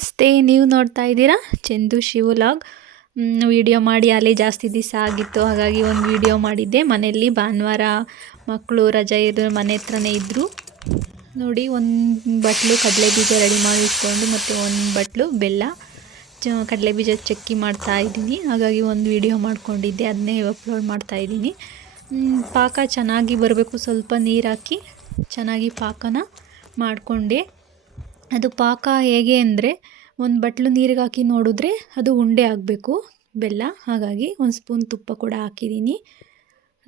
ನಮಸ್ತೆ, ನೀವು ನೋಡ್ತಾ ಇದ್ದೀರಾ ಚಂದು ಶಿವಲಾಗ್. ವಿಡಿಯೋ ಮಾಡಿ ಅಲ್ಲಿ ಜಾಸ್ತಿ ದಿವಸ ಆಗಿತ್ತು, ಹಾಗಾಗಿ ಒಂದು ವಿಡಿಯೋ ಮಾಡಿದ್ದೆ. ಮನೆಯಲ್ಲಿ ಭಾನುವಾರ ಮಕ್ಕಳು ರಜೆ ಇದ್ರು, ಮನೆ ಹತ್ರನೇ ಇದ್ದರು. ನೋಡಿ, ಒಂದು ಬಟ್ಲು ಕಡಲೆ ಬೀಜ ರೆಡಿ ಮಾಡಿ ಇಟ್ಕೊಂಡು ಮತ್ತು ಒಂದು ಬಟ್ಲು ಬೆಲ್ಲ ಕಡಲೆ ಬೀಜ ಚಕ್ಕಿ ಮಾಡ್ತಾ ಇದ್ದೀನಿ. ಹಾಗಾಗಿ ಒಂದು ವಿಡಿಯೋ ಮಾಡ್ಕೊಂಡಿದ್ದೆ, ಅದನ್ನೇ ಅಪ್ಲೋಡ್ ಮಾಡ್ತಾ ಇದ್ದೀನಿ. ಪಾಕ ಚೆನ್ನಾಗಿ ಬರಬೇಕು, ಸ್ವಲ್ಪ ನೀರು ಹಾಕಿ ಚೆನ್ನಾಗಿ ಪಾಕನ ಮಾಡಿಕೊಂಡೆ. ಅದು ಪಾಕ ಹೇಗೆ ಅಂದರೆ, ಒಂದು ಬಟ್ಲು ನೀರಿಗೆ ಹಾಕಿ ನೋಡಿದ್ರೆ ಅದು ಉಂಡೆ ಆಗಬೇಕು ಬೆಲ್ಲ. ಹಾಗಾಗಿ ಒಂದು ಸ್ಪೂನ್ ತುಪ್ಪ ಕೂಡ ಹಾಕಿದ್ದೀನಿ.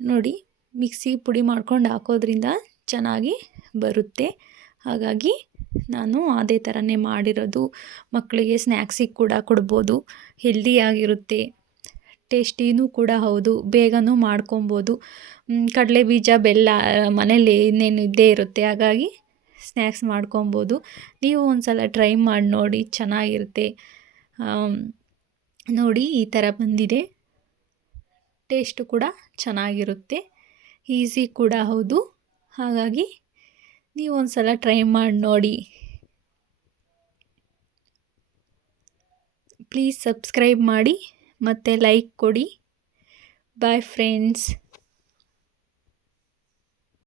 ನೋಡಿ, ಮಿಕ್ಸಿ ಪುಡಿ ಮಾಡ್ಕೊಂಡು ಹಾಕೋದ್ರಿಂದ ಚೆನ್ನಾಗಿ ಬರುತ್ತೆ. ಹಾಗಾಗಿ ನಾನು ಅದೇ ಥರನೇ ಮಾಡಿರೋದು. ಮಕ್ಕಳಿಗೆ ಸ್ನ್ಯಾಕ್ಸಿಗೆ ಕೂಡ ಕೊಡ್ಬೋದು, ಹೆಲ್ದಿಯಾಗಿರುತ್ತೆ, ಟೇಸ್ಟಿನೂ ಕೂಡ ಹೌದು, ಬೇಗನೂ ಮಾಡ್ಕೊಬೋದು. ಕಡಲೆ ಬೀಜ ಬೆಲ್ಲ ಮನೇಲಿ ಇನ್ನೇನು ಇದ್ದೇ ಇರುತ್ತೆ, ಹಾಗಾಗಿ ಸ್ನ್ಯಾಕ್ಸ್ ಮಾಡ್ಕೊಬೋದು. ನೀವು ಒಂದು ಸಲ ಟ್ರೈ ಮಾಡಿ ನೋಡಿ, ಚೆನ್ನಾಗಿರುತ್ತೆ. ನೋಡಿ, ಈ ಥರ ಬಂದಿದೆ. ಟೇಸ್ಟು ಕೂಡ ಚೆನ್ನಾಗಿರುತ್ತೆ, ಈಸಿ ಕೂಡ ಹೌದು. ಹಾಗಾಗಿ ನೀವು ಒಂದು ಸಲ ಟ್ರೈ ಮಾಡಿ ನೋಡಿ. ಪ್ಲೀಸ್ ಸಬ್ಸ್ಕ್ರೈಬ್ ಮಾಡಿ ಮತ್ತು ಲೈಕ್ ಕೊಡಿ. Bye friends.